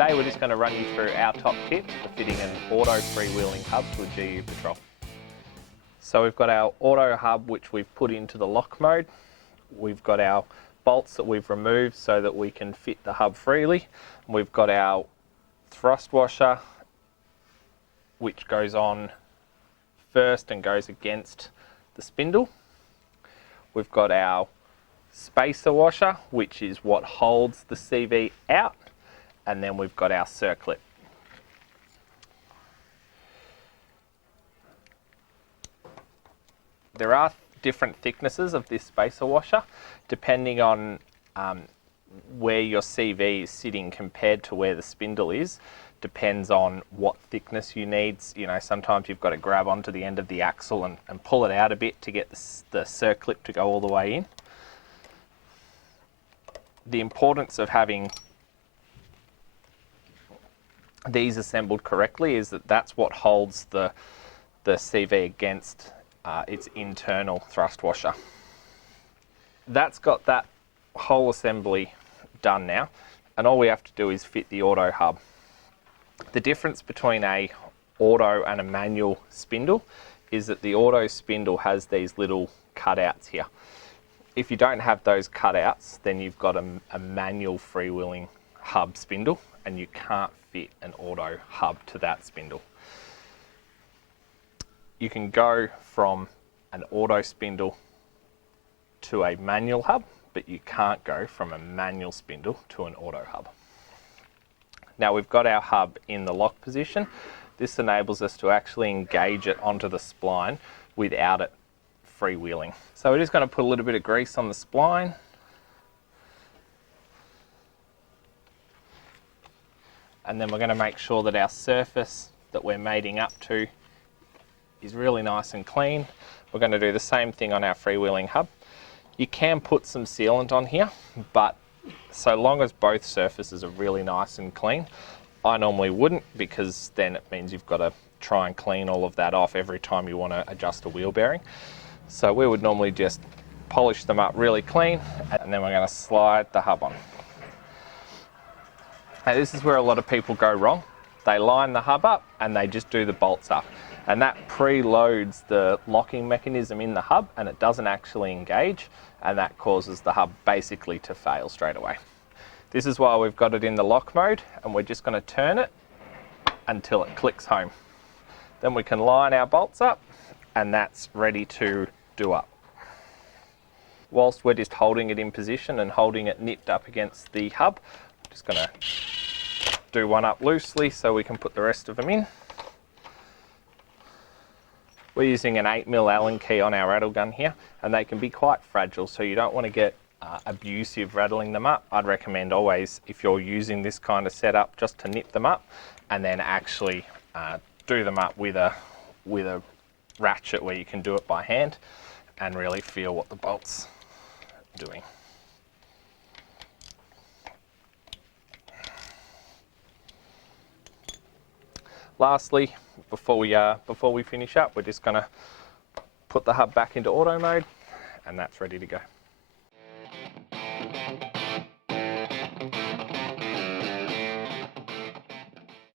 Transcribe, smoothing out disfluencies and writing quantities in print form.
Today we're just going to run you through our top tips for fitting an auto freewheeling hub to a GU Patrol. So we've got our auto hub which we've put into the lock mode. We've got our bolts that we've removed so that we can fit the hub freely. We've got our thrust washer which goes on first and goes against the spindle. We've got our spacer washer which is what holds the CV out, and then we've got our circlip. There are different thicknesses of this spacer washer depending on where your CV is sitting compared to where the spindle is. Depends on what thickness you need. You know, sometimes you've got to grab onto the end of the axle and pull it out a bit to get the circlip to go all the way in. The importance of having these assembled correctly is that that's what holds the CV against its internal thrust washer. That's got that whole assembly done now, and all we have to do is fit the auto hub. The difference between a auto and a manual spindle is that the auto spindle has these little cutouts here. If you don't have those cutouts, then you've got a manual freewheeling hub spindle, and you can't fit an auto hub to that spindle. You can go from an auto spindle to a manual hub, but you can't go from a manual spindle to an auto hub. Now we've got our hub in the lock position. This enables us to actually engage it onto the spline without it freewheeling. So we're just going to put a little bit of grease on the spline. And then we're going to make sure that our surface that we're mating up to is really nice and clean. We're going to do the same thing on our freewheeling hub. You can put some sealant on here, but so long as both surfaces are really nice and clean, I normally wouldn't, because then it means you've got to try and clean all of that off every time you want to adjust a wheel bearing. So we would normally just polish them up really clean, and then we're going to slide the hub on. Now this is where a lot of people go wrong. They line the hub up and they just do the bolts up, and that preloads the locking mechanism in the hub and it doesn't actually engage, and that causes the hub basically to fail straight away. This is why we've got it in the lock mode, and we're just going to turn it until it clicks home. Then we can line our bolts up and that's ready to do up. Whilst we're just holding it in position and holding it nipped up against the hub, I'm just going to do one up loosely so we can put the rest of them in. We're using an 8mm Allen key on our rattle gun here, and they can be quite fragile, so you don't want to get abusive rattling them up. I'd recommend always, if you're using this kind of setup, just to nip them up and then actually do them up with a ratchet where you can do it by hand and really feel what the bolt's doing. Lastly, before we finish up, we're just going to put the hub back into auto mode, and that's ready to go.